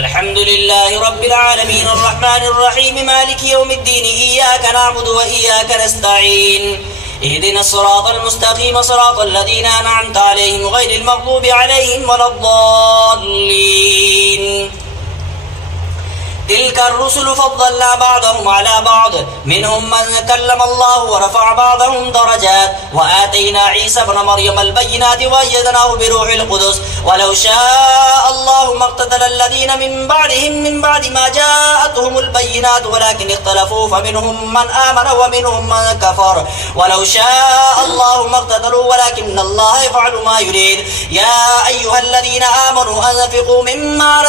الحمد لله رب العالمين الرحمن الرحيم مالك يوم الدين إياك نعبد وإياك نستعين اهدنا الصراط المستقيم صراط الذين أنعمت عليهم غير المغضوب عليهم ولا الضالين. تلك الرسل فضلنا بعضهم على بعض منهم من كلم الله ورفع بعضهم درجات وآتينا عيسى ابن مريم البينات وأيدناه بروح القدس ولو شاء الله ما اقتتل الذين من بعدهم من بعد ما جاءتهم البينات ولكن اختلفوا فمنهم من آمن ومنهم من كفر ولو شاء الله ما اقتتلوا ولكن الله يفعل ما يريد. يا أيها الذين آمنوا أنفقوا مما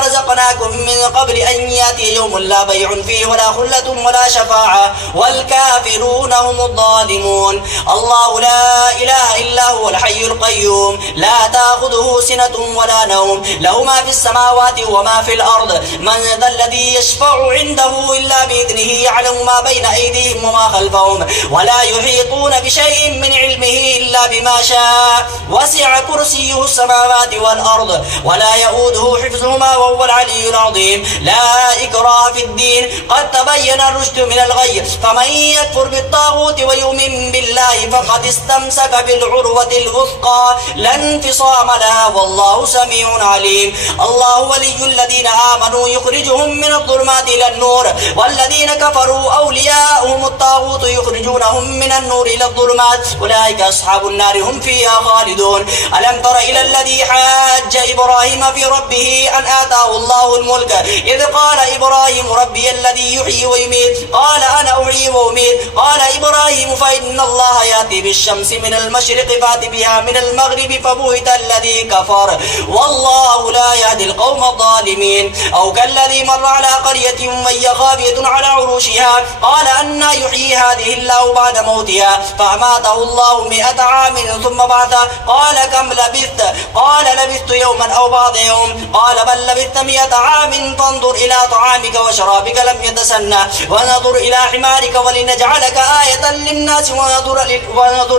رزقناكم من قبل أن يأتي يوم لا بيع فيه ولا خلة ولا شفاعة والكافرون هم الظالمون. الله لا إله إلا هو الحي القيوم لا تأخذه سنة ولا نوم له ما في السماوات وما في الأرض من ذا الذي يشفع عنده إلا بإذنه يعلم ما بين أيديهم وما خلفهم ولا يحيطون بشيء من علمه إلا بما شاء وسع كرسيه السماوات والأرض ولا يؤوده حفظهما وهو العلي العظيم. لا إكراه في الدين قد تبين الرشد من الغي فمن يكفر بالطاغوت ويؤمن بالله فقد استمسك بالعروة الوثقى لا انفصام لها والله سميع عليم. الله ولي الذين آمنوا يخرجهم من الظلمات إلى النور والذين كفروا أولياؤهم الطاغوت يخرجونهم من النور إلى الظلمات أولئك أصحاب النار هم فيها خالدون. ألم تر إلى الذي حاج إبراهيم في ربه أن آتاه الله الملك إذ قال إبراهيم ربي الذي يحيي ويميت قال أنا أحيي وأميت قال إبراهيم فإن الله يأتي بالشمس من المشرق فأت بها من المغرب فبهت الذي كفر والله لا يهدي القوم الظالمين. أو كالذي مر على قرية وهي خاوية على عروشها قال أنى يحيي هذه الله بعد موتها فأماته الله 100 عام ثم بعثه قال كم لبثت قال لبثت يوما أو بعض يوم قال بل لبثت 100 عام فانظر إلى طعامك وشرابك لم يتسنى ونظر إلى حمارك ولنجعلك آية للناس ونظر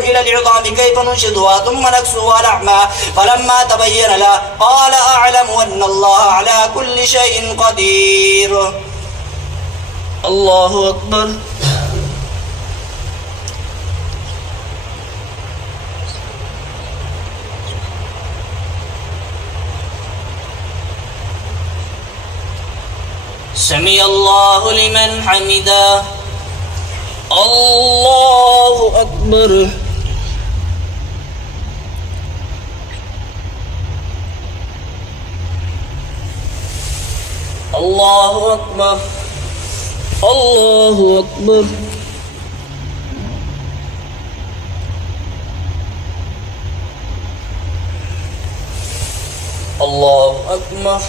إلى العظام كيف ننشدها ثم نكسوها لحما فلما تبين له قال أعلم أن الله على كل شيء قدير. الله أكبر. سمع الله لمن حمده. الله أكبر. الله أكبر. الله أكبر. الله أكبر.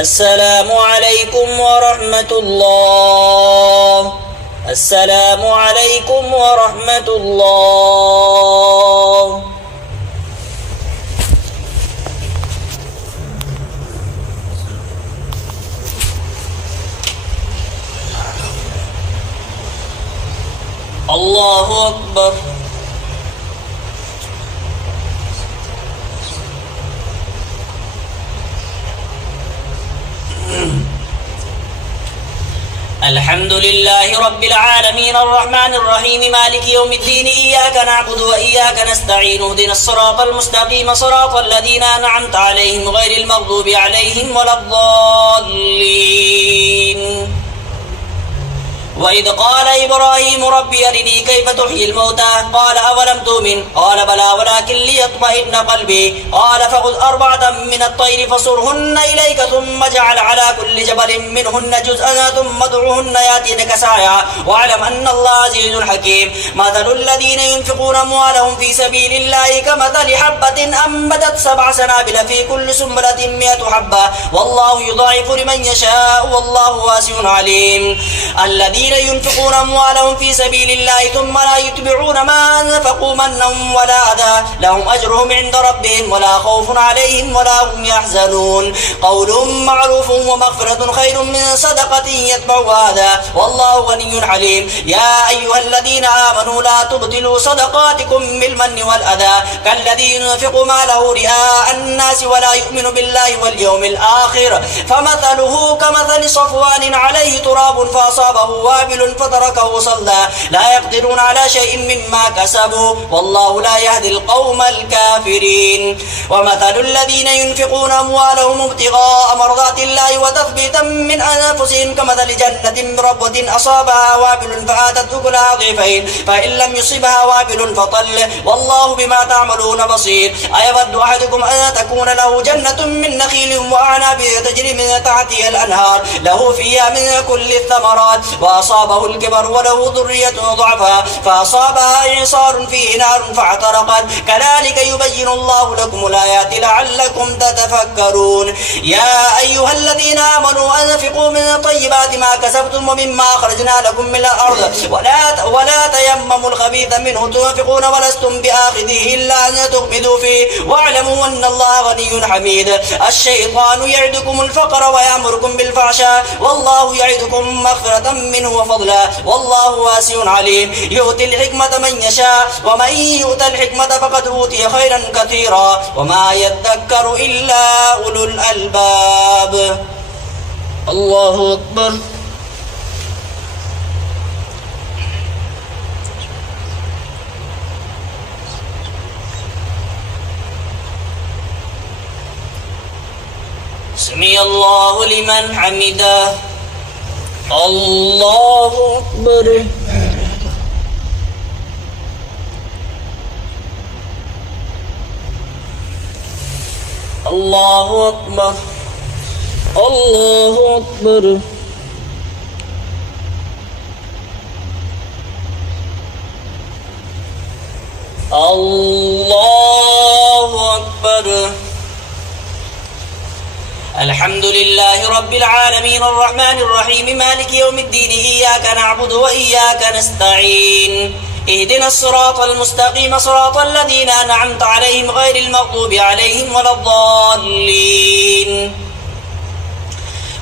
السلام عليكم ورحمة الله. السلام عليكم ورحمة الله. الله أكبر. الحمد لله رب العالمين الرحمن الرحيم مالك يوم الدين إياك نعبد وإياك نستعين اهدنا الصراط المستقيم صراط الذين أنعمت عليهم غير المغضوب عليهم ولا الضالين. وإذ قال إبراهيم ربي أرني كيف تحيي الموتى قال أولم تؤمن قال بلى ولكن ليطمئن قلبي قال فخذ 4 من الطير فصرهن إليك ثم اجعل على كل جبل منهن جزءا ثم ادعهن يأتينك سعيا واعلم أن الله عزيز حكيم مثل الذين ينفقون أموالهم في سبيل الله كمثل حبة أنبتت 7 سنابل في كل سنبلة 100 حبة والله يضاعف لمن يشاء والله واسع عليم. الذين ينفقون أموالهم في سبيل الله ثم لا يتبعون ما أنفقوا منا ولا أذى لهم أجرهم عند ربهم ولا خوف عليهم ولا هم يحزنون. قول معروف ومغفرة خير من صدقة يتبعها أذى والله غني حليم. يا أيها الذين آمنوا لا تبطلوا صدقاتكم بالمن والأذى كالذي ينفق ماله رئاء الناس ولا يؤمن بالله واليوم الآخر فمثله كمثل صفوان عليه تراب فأصابه وابل فتركه صلى لا يقدرون على شيء مما كسبوا والله لا يهدي القوم الكافرين. ومثل الذين ينفقون أموالهم ابتغاء مرضات الله وتثبيتا من أنفسهم كمثل جنة بربوة أصابها وابل فآتت أكلها ضعفين فإن لم يصبها وابل فطل والله بما تعملون بصير. أيود أحدكم أن تكون له جنة من نخيل وأعناب تجري من تحتها الأنهار له فيها من كل الثمرات وأصابه الكبر وله ذرية ضعفا فأصابها إعصار فيه نار فاحترقت كذلك يبين الله لكم الآيات لعلكم تتفكرون. يا أيها الذين آمنوا أنفقوا من طيبات ما كسبتم ومما أخرجنا لكم من الأرض ولا تيمموا الخبيث منه تنفقون ولستم بآخذه إلا أن تغمدوا فيه واعلموا أن الله غني حميد. الشيطان يعدكم الفقر ويأمركم بالفحشاء والله يعدكم مغفرة منه وفضلا والله واسع عليم. يؤتي الحكمة من يشاء ومن يؤت الحكمة فقد أوتي خيرا كثيرا وما يذكر إلا أولو الألباب. الله أكبر. سمع الله لمن حمده. الله أكبر. الله أكبر. الله أكبر. الله أكبر. الحمد لله رب العالمين الرحمن الرحيم مالك يوم الدين إياك نعبد وإياك نستعين اهدنا الصراط المستقيم صراط الذين أنعمت عليهم غير المغضوب عليهم ولا الضالين.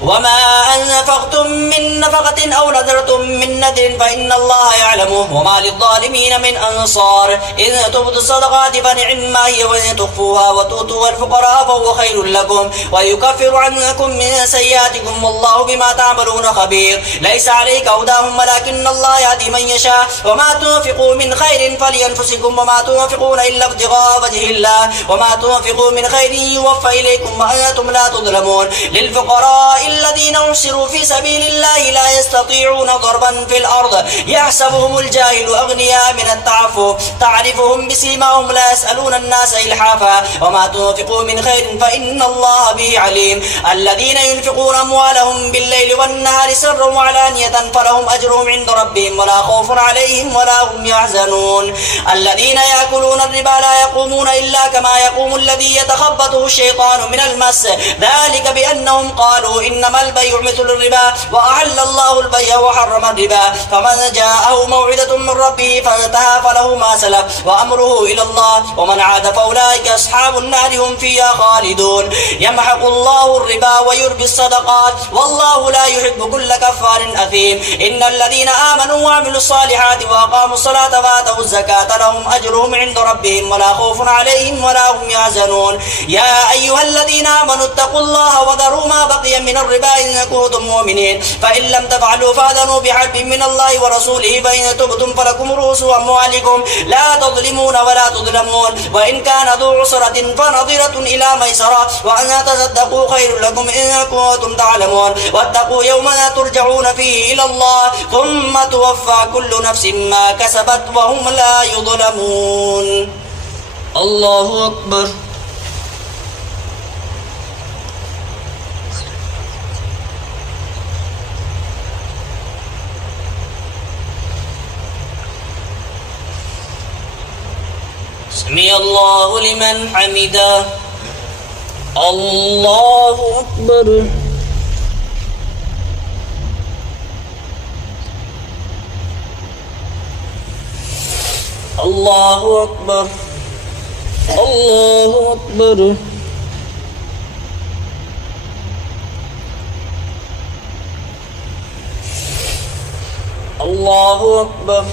وما أنفقتم من نفقة أو نذرتم من نذر فإن الله يعلمه وما للظالمين من أنصار. إن تبدوا الصدقات فنعما هي وإن تخفوها وتؤتوا الفقراء فهو خير لكم ويكفر عنكم من سيئاتكم والله بما تعملون خبير. ليس عليك هداهم ولكن الله يهدي من يشاء وما تنفقوا من خير فلينفسكم وما تنفقون إلا ابتغاء وجه الله وما تنفقوا من خير يوفى إليكم وأنتم لا تظلمون. للفقراء الذين أحصروا في سبيل الله لا يستطيعون ضربا في الأرض يحسبهم الجاهل أغنياء من التعفف تعرفهم بسيماهم لا يسألون الناس إلحافا وما تنفقوا من خير فإن الله به عليم. الذين ينفقون أموالهم بالليل والنهار سرا وعلانية فلهم أجرهم عند ربهم ولا خوف عليهم ولا هم يحزنون. الذين يأكلون الربا لا يقومون إلا كما يقوم الذي يتخبطه الشيطان من المس ذلك بأنهم قالوا إنما البيع مثل الربا وأحل الله البيع وحرم الربا فمن جاءه موعظة من ربه فانتهى فله ما سلف وأمره إلى الله ومن عاد فأولئك أصحاب النار هم فيها خالدون. يمحق الله الربا ويربي الصدقات والله لا يحب كل كفار أثيم. إن الذين آمنوا وعملوا الصالحات وأقاموا الصلاة وآتوا الزكاة لهم أجرهم عند ربهم ولا خوف عليهم ولا هم يحزنون. يا أيها الذين آمنوا اتقوا الله وذروا ما بقي من الربا إن كنتم مؤمنين فإن لم تفعلوا فأذنوا بحرب من الله ورسوله فإن تبتم فلكم رؤوس أموالكم لا تظلمون ولا تظلمون وإن كان ذو عسرة فنظرة إلى ميسرة وأن تصدقوا خير لكم إن كنتم تعلمون واتقوا يوما ترجعون فيه إلى الله ثم توفى كل نفس ما كسبت وهم لا يظلمون. الله أكبر. سمع الله لمن حمده. الله أكبر. الله أكبر. الله أكبر. الله أكبر.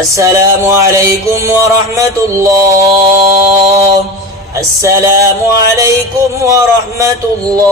السلام عليكم ورحمة الله. السلام عليكم ورحمة الله.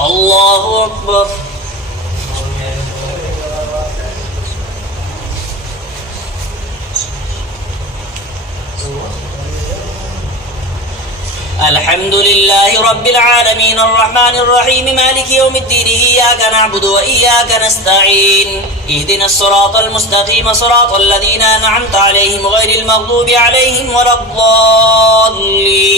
الله أكبر. الحمد لله رب العالمين الرحمن الرحيم مالك يوم الدين إياك نعبد وإياك نستعين اهدنا الصراط المستقيم صراط الذين أنعمت عليهم غير المغضوب عليهم ولا الضالين.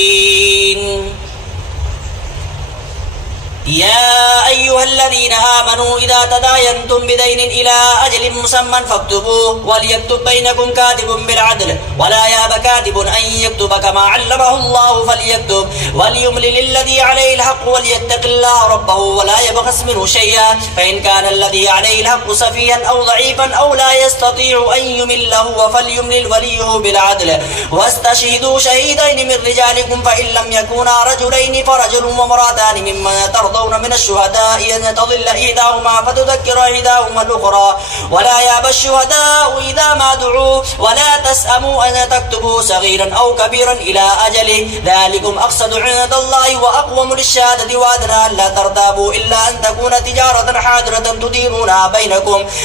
يا أيها الذين آمنوا إذا تداينتم بدين إلى أجل مسمى فاكتبوه وليكتب بينكم كاتب بالعدل ولا يأب كاتب أن يكتب كما علمه الله فليكتب وليملل الذي عليه الحق وليتق الله ربه ولا يبخس منه شيئا فإن كان الذي عليه الحق سفيها أو ضعيفا أو لا يستطيع أن يمل هو فليملل وليه بالعدل واستشهدوا شهيدين من رجالكم فإن لم يكونا رجلين فرجل وامرأتان ممن ترضون من الشهداء أن تضل إحداهما فتذكر إحداهما الأخرى ولا يأبى الشهداء إذا ما دعوا ولا تسأموا أن تكتبوا صغيرا أو كبيرا إلى أجله ذلكم أقصد عند الله وأقوم للشهادة وأدنى ألا ترتابوا إلا أن تكون تجارة حاضرة تديرونها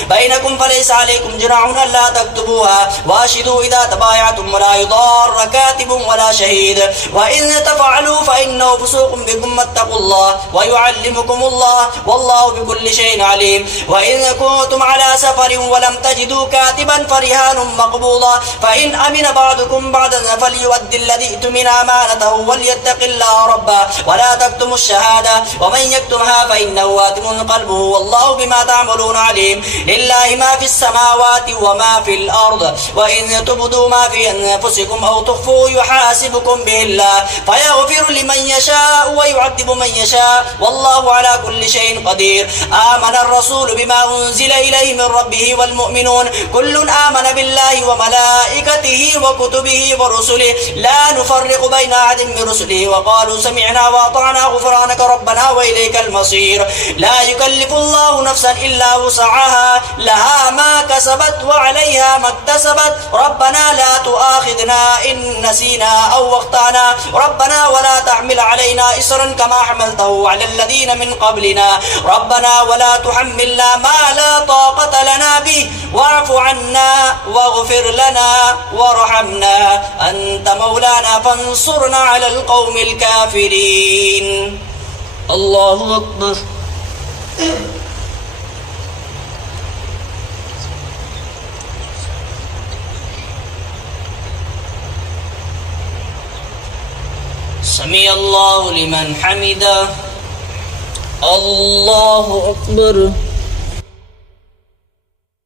بينكم فليس عليكم جناح ألا تكتبوها وأشهدوا إذا تبايعتم ولا يضار كاتب ولا شهيد وإن تفعلوا فإنه فسوق بكم واتقوا الله ويعلمكم الله والله بكل شيء عليم. وإن كنتم على سفر ولم تجدوا كاتبا فرهان مقبوضة فإن أمن بعضكم بعضا فليؤدي الذي اؤتمن أمانته وليتق الله ربه ولا تكتموا الشهادة ومن يكتمها فإنه آثم قلبه والله بما تعملون عليم. لله ما في السماوات وما في الأرض وإن تبدوا ما في أنفسكم أو تخفوه يحاسبكم به الله فيغفر لمن يشاء ويعذب من يشاء والله على كل شيء قدير. آمن الرسول بما أنزل إليه من ربه والمؤمنون كل آمن بالله وملائكته وكتبه ورسله لا نفرق بين أحد من رسله وقالوا سمعنا وأطعنا غفرانك ربنا وإليك المصير. لا يكلف الله نفسا إلا وسعها لها ما كسبت وعليها ما اكتسبت ربنا لا تؤاخذنا إن نسينا أو أخطأنا ربنا ولا تحمل علينا إصرا كما حملته على الذين من قبلنا ربنا ولا تحملنا ما لا طاقة لنا به واعف عنا واغفر لنا وارحمنا أنت مولانا فانصرنا على القوم الكافرين. الله أكبر. سمع الله لمن حمده. الله أكبر.